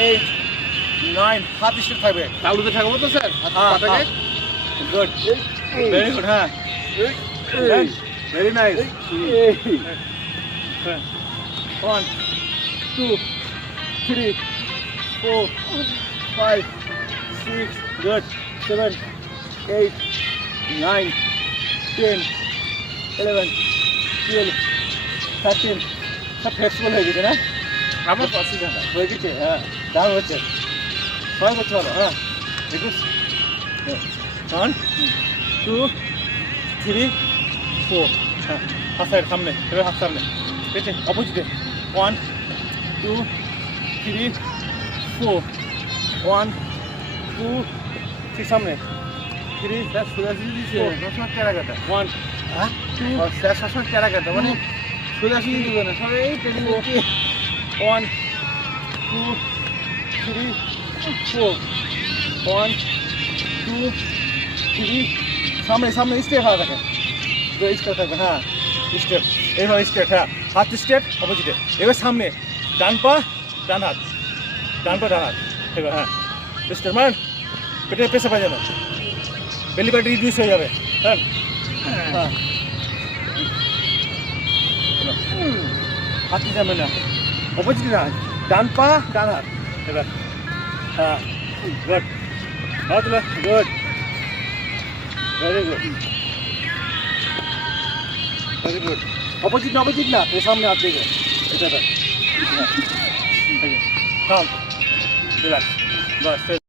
8 9 হাত স্ট্রেট থাকবে তালুতে থাকবো তো স্যার পাটাকে গুড ভেরি গুড হ্যাঁ ভেরি নাইস 1 2 3 4 5 6 good 7 8 9 10 11 12 13 সব ফ্লেক্সিবল হয়ে গেছে না আমার পাশে জানা হয়ে গেছে হ্যাঁ দাম হচ্ছে সবাই করতে পারো হ্যাঁ দেখুন 1 2 3 4 হ্যাঁ হাত সাইড সামনে এবার হাত সামনে পেছনে অপোজিটে 1 2 3 4 1 2 3 সামনে 3 স্যার সোজাসুজি দিচ্ছে সবসময় টেরাকাটা 1 হ্যাঁ স্যার সবসময় টেরাকাটা মানে সোজাসুজি দিবে না সব এই টেকনিক 1 2 3 4 1 2 3 সামনে সামনে স্টেপ হওয়া থাকে স্টেপ থাকবে হ্যাঁ স্টেপ এইভাবে স্টেপ হ্যাঁ হাত স্টেপ অপোজিটে এবার সামনে ডান পা ডান হাত ডান পা ডান হাত এবার হ্যাঁ স্টেপ মান পেটে পেশা পাই যাবে বেলি বাটি রিডিউস হয়ে যাবে হ্যাঁ হ্যাঁ হাত যাবে না অপোজিটে না ডান পা ডান হাত এবার হ্যাঁ গুড হাত good very good very good opposite না অপোজিট না এর সামনে হাত দিকে এটা থাম রিল্যাক্স বাস